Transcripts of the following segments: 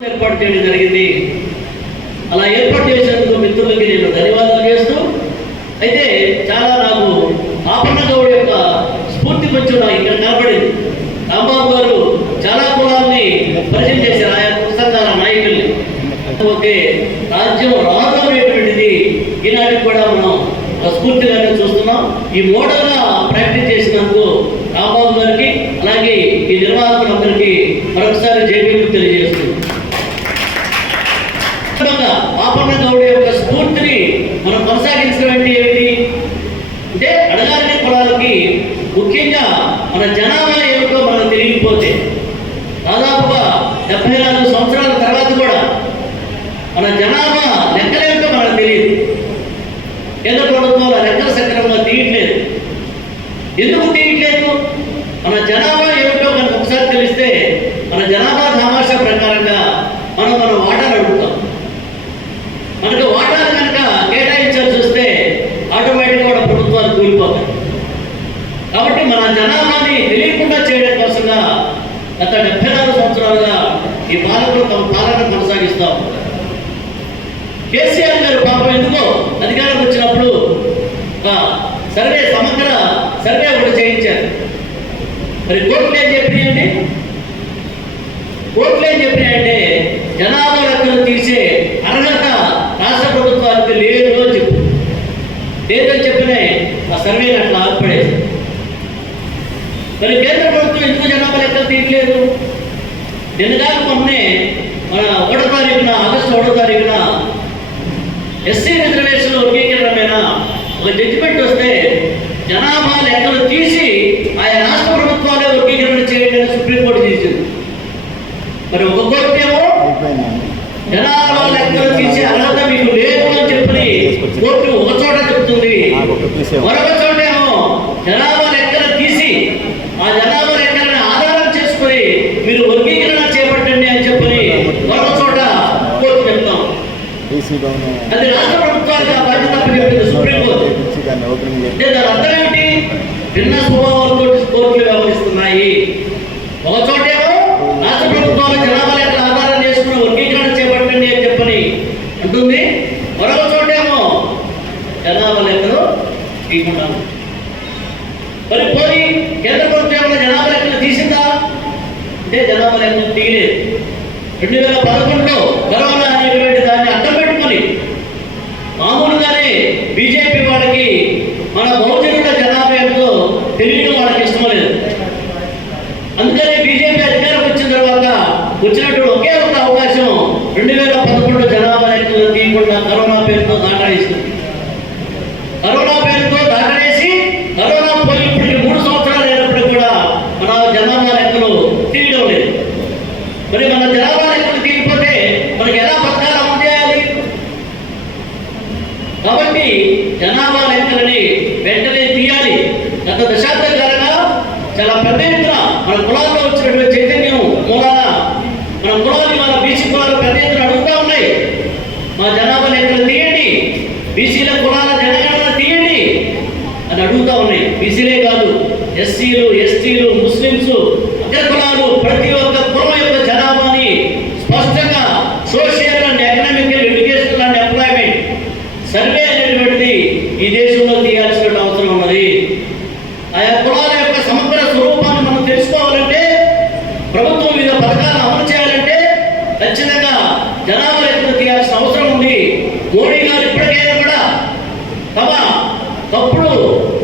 ఏర్పాటు చేయడం జరిగింది. అలా ఏర్పాటు చేసినందుకు మిత్రులకి నేను ధన్యవాదాలు చేస్తూ అయితే చాలా నాకు ఆపన్న గౌడ్ యొక్క స్ఫూర్తి కొంచెం నాకు ఇక్కడ కనపడింది. రాంబాబు గారు చాలా కులాల్ని పరిచయం చేశారు ఆయా పుస్తకాల నాయకుల్ని. ఓకే రాజ్యం రాజు అనేటువంటిది ఈనాటికి కూడా మనం స్ఫూర్తిగానే చూస్తున్నాం. ఈ మోడల్గా ప్రాక్టీస్ చేసినందుకు రాంబాబు గారికి అలాగే ఈ నిర్వాహకులందరికీ మరొకసారి జైబీలు తెలియజేస్తున్నాం సందర్భంగా పాపన్న గౌడ యొక్క స్ఫూర్తిని మనం కొనసాగించడం అంటే ఏమిటి? అంటే అడగారిన కులాలకి ముఖ్యంగా మన జనాభా ఏమిటో మనం తెలియకపోతే దాదాపుగా డెబ్బై నాలుగు సంవత్సరాల తర్వాత కూడా మన జనాభా లెక్కలేమిటో మనకు తెలియదు. కేంద్ర ప్రభుత్వాలు లెక్కల లెక్కలు సక్రమంగా తీయట్లేదు. ఎందుకు తీయట్లేదు మన జనాభా ఏమిటో మనకు ఒకసారి తెలిస్తే మన జనాభా సమాచార ప్రకారంగా మనం మన వాటాలు అడుగుతాం మనకు వాటాలు కనుక కేటాయించాల్సి వస్తే ఆటోమేటిక్గా కూడా ప్రభుత్వాలు కూలిపోతాయి కాబట్టి మన జనాభాని తెలియకుండా చేయడం కోసంగా గత డెబ్బై నాలుగు సంవత్సరాలుగా ఈ పాలకులు తమ పాలన కొనసాగిస్తా ఉన్నారు కేసీఆర్ గారు పాపం ఎందుకో అధికారం వచ్చినప్పుడు సర్వే సమగ్ర సర్వే ఒకటి చేయించారు. మరి కోర్టులు ఏం చెప్పినాయండి? కోర్టులు ఏం చెప్పినాయంటే జనాభా లెక్కలు తీసే అర్హత రాష్ట్ర ప్రభుత్వానికి లేదు అని చెప్పు లేదని చెప్పినే ఆ సర్వేని అట్లా ఆగిపడేది. మరి కేంద్ర ప్రభుత్వం ఎందుకు జనాభా లెక్కలు తీయట్లేదు? నిన్నగాక మొన్నే మన ఒకటో తారీఖున ఆగస్టు ఒకటో తారీఖున ఎస్సీ రిజర్వేషన్ వర్గీకరణ మీద ఒక జడ్జిమెంట్ వస్తే జనాభా లెక్కలు తీసి ఆయా రాష్ట్ర ప్రభుత్వాలే వర్గీకరణ చేయండి అని సుప్రీంకోర్టు చేసింది. మరి ఒక కోర్టు ఏమో జనాభా లెక్కలు తీసే అర్హత మీకు లేదు అని చెప్పి కోర్టు ఒక చోట చెప్తుంది. మరొక చోట ఏమో జనాభా లెక్కలు తీసి ఆ జనాభా లెక్కలను ఆధారం చేసుకుని మీరు వర్గీకరణ చేపట్టండి అని చెప్పి మరొక చోట కోర్టు చెప్తాం అది రాష్ట్ర ప్రభుత్వానికి ఆ బాధ్యత చెప్పింది సుప్రీంకోర్టు అంటే దాని అర్థం ఏమిటి? భిన్న స్వభావాలతో కోర్టులు వ్యవహరిస్తున్నాయి. ఒక చోటేమో రాష్ట్ర ప్రభుత్వాలు జనాభా లెక్కల ఆధారం చేసుకుని వర్గీకరణ చేపట్టండి అని చెప్పని అంటుంది. మరొక చోటేమో జనాభా లెక్కలు తీయకుండా మరి పోయి కేంద్ర ప్రభుత్వం జనాభా లెక్కలు తీసిందా? అంటే జనాభా లెక్కలు తీయలేదు. రెండు వేల పదకొండులో కరోనా అనేటువంటి దాన్ని అడ్డం మామూలుగానే బీజేపీ వాళ్ళకి మన బహుజనుల జనాభా ఎంతో వాళ్ళకి ఇష్టం లేదు. అందుకనే బీజేపీ అధికారం వచ్చిన తర్వాత వచ్చినట్టు ఒకే ఒక అవకాశం రెండు వేల పదకొండు జనాభా లెక్కలు తీయకుండా కరోనా పేరుతో దాటాయిస్తుంది కరోనా పేరుతో దాటవేసి కరోనా పోయి ఇప్పటికి మూడు సంవత్సరాలు అయినప్పటికీ కూడా మన జనాభా లెక్కలు తీయడం లేదు మరి మన జనాభా లెక్కలు తీయకపోతే మనకి ఎలా పథకాలు అమలు చేయాలి కాబట్టి జనాభా లెక్కలని వెంటనే తీయాలి గత దశాబ్ద కాలంగా చాలా పెద్ద ఎత్తున మన కులాల్లో వచ్చినటువంటి చైతన్యం మూలాన మన కులాలు మన బీసీ కులాలు పెద్ద ఎత్తున అడుగుతా ఉన్నాయి మా జనాభా లెక్కలు తీయండి బీసీల కులాల జనగణన తీయండి అని అడుగుతా ఉన్నాయి బీసీలే కాదు ఎస్సీలు ఎస్టీలు ముస్లిమ్స్ అగ్ర ప్రతి ఒక్క కులం యొక్క జనాభాని స్పష్టంగా social and economical education and employment survey అనేటువంటిది ఈ దేశంలో తీయాల్సిన అవసరం ఉన్నది. ఆయా కులాల యొక్క సమగ్ర స్వరూపాన్ని మనం తెలుసుకోవాలంటే ప్రభుత్వం మీద పథకాలను అమలు చేయాలంటే ఖచ్చితంగా జనా లెక్కలు తీయాల్సిన అవసరం ఉంది మోడీ గారు ఇప్పటికైనా కూడా తమ తప్పుడు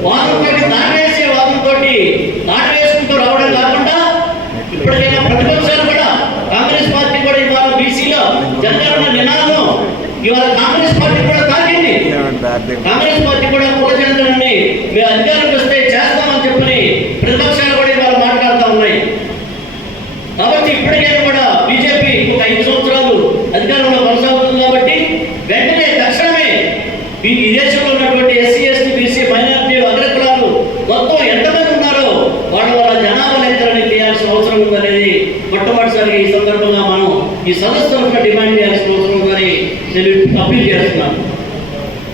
వాదంతో దాటేసే వాదంతో దాటవేసుకుంటూ రావడం కాకుండా ఇప్పటికైనా ప్రతిపక్షాలు కూడా కాంగ్రెస్ పార్టీ కూడా ఇవాళ బీసీలో జనగణన నినాదం ఇవాళ కాంగ్రెస్ పార్టీ కూడా తాకింది కాంగ్రెస్ పార్టీ కూడా కుల జనగణని మేము అధికారంకి వస్తే చేస్తామని చెప్పని ప్రతిపక్షాలు కూడా ఇవాళ మాట్లాడుతూ ఉన్నాయి. కాబట్టి ఇప్పటికైనా కూడా బీజేపీ ఒక ఐదు సంవత్సరాలు అధికారంలో కొనసాగుతుంది కాబట్టి వెంటనే తక్షణమే ఈ ఈ దేశంలో ఉన్నటువంటి ఎస్సీ ఎస్టీ బీసీ మైనారిటీలు అగ్రకులాలు మొత్తం ఎంతమంది ఉన్నారో వాళ్ళ వాళ్ళ జనాభా లెక్కలని తీయాల్సిన అవసరం ఉందనేది మొట్టమొదటిసారి ఈ సందర్భంగా మనం ఈ సదస్సు డిమాండ్ చేయాల్సిన అవసరం ఉందని నేను అప్పీల్ చేస్తున్నాను.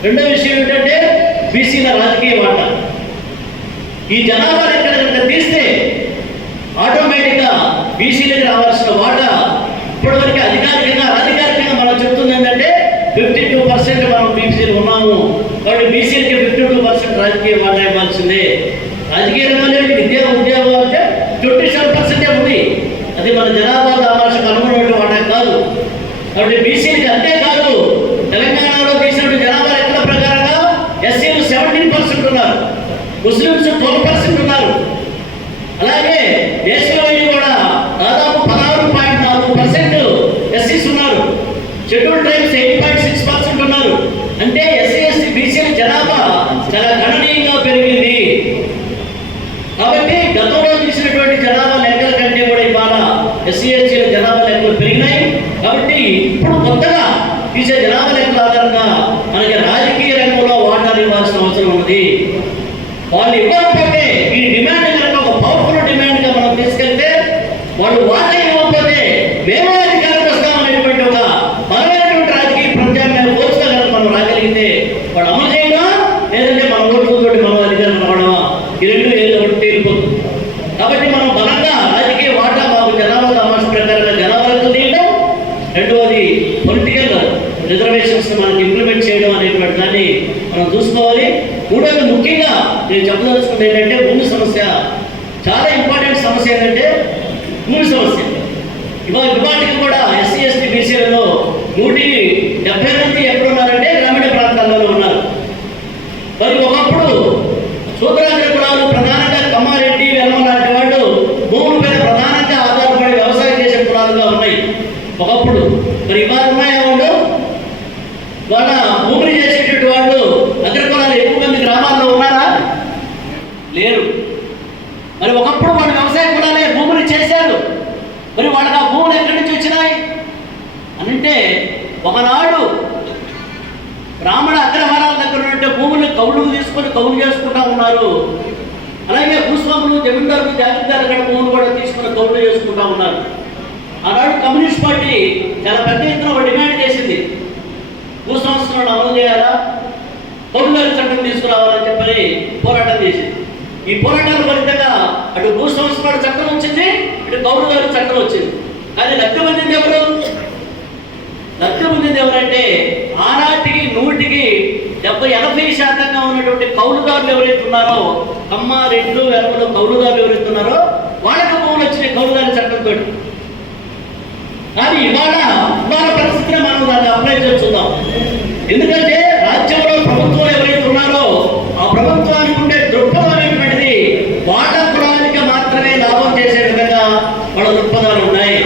రెండో విషయం ఏంటంటే బీసీల రాజకీయ వాట. ఈ జనాభా ఎక్కడ కనుక తీస్తే ఆటోమేటిక్గా బీసీలకు రావాల్సిన వాటా ఇప్పటివరకు అధికారికంగా అధికారికంగా మనం చెప్తుంది ఏంటంటే ఫిఫ్టీ టూ పర్సెంట్ మనం బీసీలు ఉన్నాము. కాబట్టి బీసీలకి ఫిఫ్టీ టూ పర్సెంట్ రాజకీయ వాటా ఇవ్వాల్సిందే. రాజకీయ రంగంలో విద్యా ఉద్యోగం అంటే ట్వంటీ సెవెన్ పర్సెంటే ఉంది. అది మన జనాభా రావాల్సిన అనుగుణమైన వాటా కాదు. కాబట్టి బీసీలకి అంతే కాదు. తెలంగాణలో తీసినటువంటి జనాభా ముస్లింస్ ట్వెల్వ్ పర్సెంట్ ఉన్నారు. అలాగే దేశంలో కూడా దాదాపు పదహారు పాయింట్ నాలుగు పర్సెంట్ ఎస్సీస్ ఉన్నారు. Schedule tribes eight point six percent ఉన్నారు. అంటే ఎస్సీ ఎస్సీ బీసీల జనాభా చాలా గణనీయంగా పెరిగింది. కాబట్టి గతంలో తీసినటువంటి జనాభా లెక్కల కంటే కూడా ఇవాళ ఎస్సీ ఎస్సీల జనాభా లెక్కలు పెరిగినాయి. కాబట్టి ఇప్పుడు కొత్తగా తీసే జనాభా లెక్కల ఆధారంగా మనకి రాజకీయ రంగంలో వాటాలు ఇవ్వాల్సిన అవసరం ఉంది వాళ్ళు ఇవ్వకపోతే ఈ డిమాండ్ కనుక ఒక పవర్ఫుల్ డిమాండ్గా మనం తీసుకెళ్తే వాళ్ళు వాటా ఇవ్వకపోతే మేము అధికారంలో వస్తామనేటువంటి ఒక బలమైనటువంటి రాజకీయ ప్రత్యామ్నాయ ఫోర్స్గా కనుక మనం రాగలిగితే వాడు అమలు చేయడం లేదంటే మన ఓట్లతో మనం అధికారం రావడమా ఈ రెండు ఏదో ఒకటి తేలిపోతుంది కాబట్టి మనం బలంగా రాజకీయ వాటా మాకు జనాభా తమాష ప్రకారంగా జనాభాలకు తీయడం రెండవది పొలిటికల్ రిజర్వేషన్స్ మనకి ఇంప్లిమెంట్ చేయడం అనేటువంటి దాన్ని మనం చూసుకోవాలి మూడవది ముఖ్యంగా నేను చెప్పదలుచుకుంది ఏంటంటే భూమి సమస్య. చాలా ఇంపార్టెంట్ సమస్య ఏంటంటే భూమి సమస్య. ఇవాళ ఇవాటికి కూడా ఎస్సీ ఎస్టీ బీసీలలో నూటికి డెబ్బై మంది ఎక్కడున్నారంటే గ్రామీణ ప్రాంతాల్లో ఉన్నారు మరి ఒకప్పుడు సూత్రాగ్ర కులాలు ప్రధానంగా కమ్మారెడ్డి వెల్మ లాంటి వాళ్ళు భూముల మీద ప్రధానంగా ఆధారపడి వ్యవసాయం చేసే కులాలుగా ఉన్నాయి ఒకప్పుడు మరి ఇవాళ ఉన్నాయా వాళ్ళు వాళ్ళ భూమిని చేసేటువంటి వాళ్ళు అగ్ర కులాలు ఎక్కువ మంది గ్రామాల్లో ఉన్నారా లేరు మరి ఒకప్పుడు వాళ్ళు వ్యవసాయ కులాలే భూములు చేశారు మరి వాళ్ళకి ఆ భూములు ఎక్కడి నుంచి వచ్చినాయి? అని అంటే ఒకనాడు బ్రాహ్మణ అగ్రహారాల దగ్గర ఉంటే భూములు కౌలు తీసుకొని కౌలు చేసుకుంటా ఉన్నారు. అలాగే భూస్వాములు జమీందారులు జాగీర్దారు గడ భూములు కూడా తీసుకుని కౌలు చేసుకుంటా ఉన్నారు. ఆనాడు కమ్యూనిస్ట్ పార్టీ చాలా పెద్ద ఎత్తున ఒక డిమాండ్ చేసింది. భూ అమలు చేయాలా? కౌలు చట్టం తీసుకురావాలని చెప్పని పోరాటం చేసింది. ఈ పోరాటాల ఫలితంగా అటు భూ సంస్కరణ చట్టం వచ్చింది ఇటు కౌలుదారు చట్టం వచ్చింది. కానీ లబ్ధి పొందింది ఎవరు? లబ్ధి పొందింది ఎవరంటే ఆరాటికి నూటికి డెబ్బై ఎనభై శాతంగా ఉన్నటువంటి కౌలుదారులు ఎవరైతే ఉన్నారో కమ్మ రెండు వెనకలు కౌలుదారులు ఎవరైతే ఉన్నారో వాళ్ళకి భూములు వచ్చినాయి కౌలుదారు చట్టంతో కానీ ఇవాళ ఇవాళ పరిస్థితిని మనం దాన్ని అప్లై చేస్తున్నాం. ఎందుకంటే రాజ్యంలో ప్రభుత్వం ఎవరైతే ఉన్నారో ఆ ప్రభుత్వానికి ఉండే దృక్పథం అనేటువంటిది వాళ్ళ కులానికి మాత్రమే లాభం చేసే విధంగా వాళ్ళ దృక్పథాలు ఉన్నాయి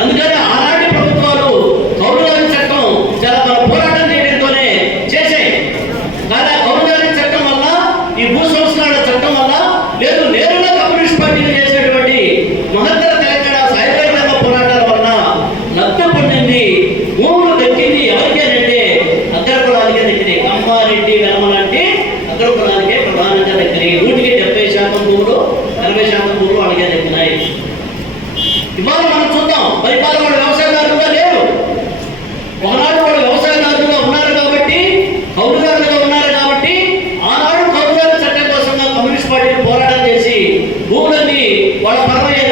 అందుకని ఆనాటి ప్రభుత్వాలు కౌలుదారి చట్టం చాలా మన పోరాటం చేయడంతోనే చేసాయి కానీ ఆ కౌలుదారి చట్టం వల్ల ఈ భూ సంస్కరణ చట్టం వల్ల లేదు నేరుగా కమ్యూనిస్ట్ పార్టీలు చేసినటువంటి మహత్తర తెలంగాణ సాయుధ పోరాటాల వలన లబ్ధి పొందింది భూములు దక్కింది ఎవరికి అని అంటే అగ్ర కులానికే దక్కినాయి కమ్మారెడ్డి వెలమ లాంటి అగ్ర కులానికే ప్రధానంగా దక్కినాయి నూటికి డెబ్బై శాతం భూములు ఎనభై శాతం భూములు వాళ్ళకే చెప్తున్నాయి. ఇవాళ మనం చూద్దాం పరిపాలన వాళ్ళు వ్యవసాయదారులుగా లేరు ఒకనాడు వాళ్ళు వ్యవసాయదారులుగా ఉన్నారు కాబట్టి కౌలుదారులుగా ఉన్నారు కాబట్టి ఆనాడు కౌలుదారు చట్టం కోసంగా కమ్యూనిస్ట్ పార్టీలు పోరాటం చేసి భూములన్నీ వాళ్ళ పరమయ్య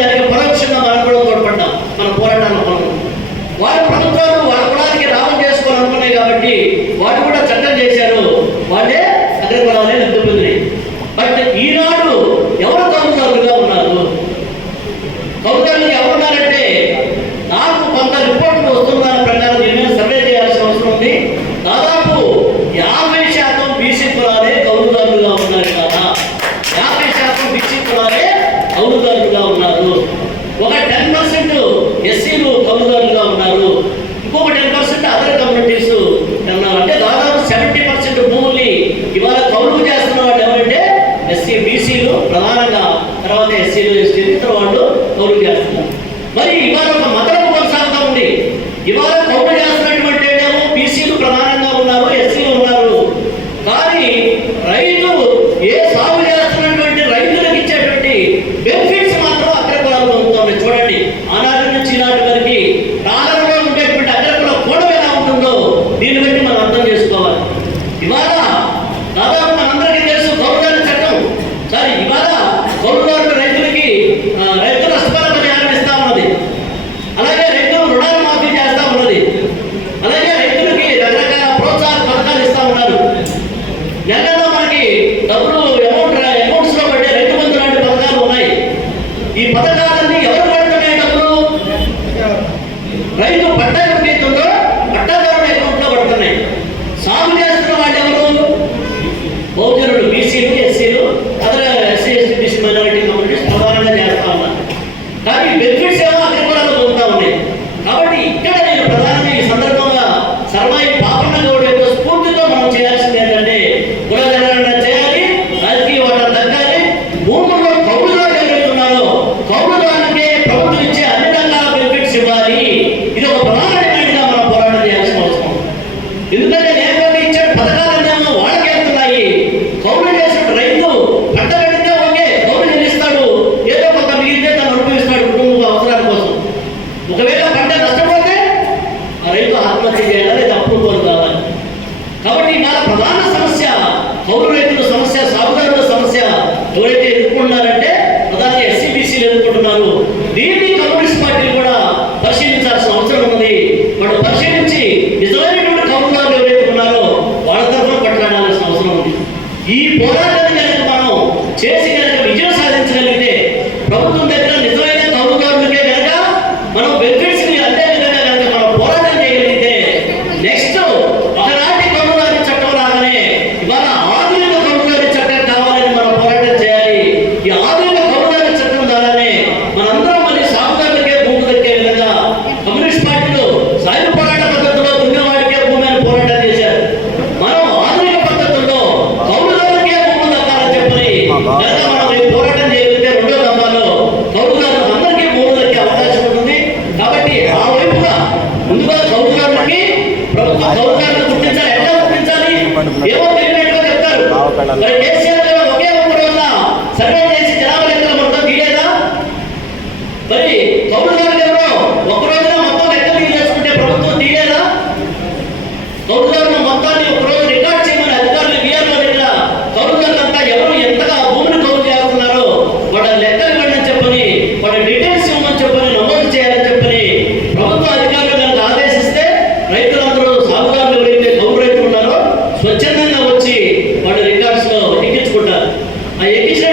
X